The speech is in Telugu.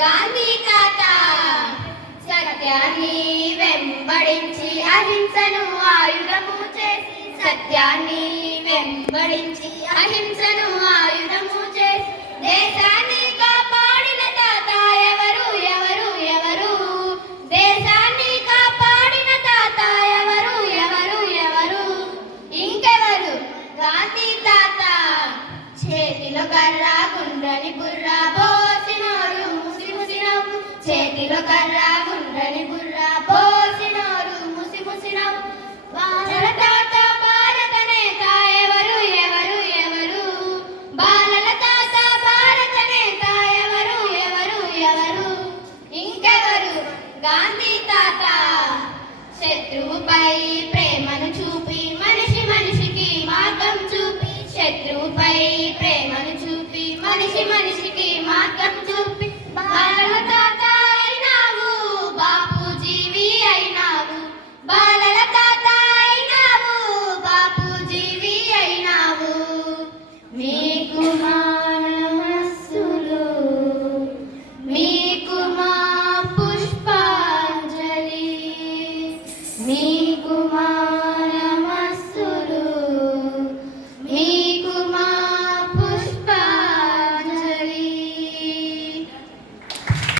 గాంధీ తాత సత్యాన్ని వెంబడించి అహింసను ఆయుధము చేసి సత్యాన్ని వెంబడించి అహింసను ఆయుధము చేసి దేశాన్ని కాపాడిన తాత ఎవరు ఎవరు ఎవరు? దేశాన్ని కాపాడిన తాత ఎవరు ఎవరు ఎవరు? ఇంకెవరు? గాంధీ తాత. చేతిలో కర్రా గుండ్రని బుర్ర చేతిలో కర్ర గుండ్రని బుర్ర పోసినోరు ముసి ముసి బాలల తాత భారత నేత ఎవరు ఎవరు ఎవరు? బాలల తాత భారత నేత ఎవరు ఎవరు ఎవరు? ఇంకెవరు? గాంధీ తాత. శత్రువుపై ప్రేమను చూపి మనిషి మనిషికి మార్గం చూపి శత్రువుపై ప్రేమను చూపి మనిషి మనిషి Sim.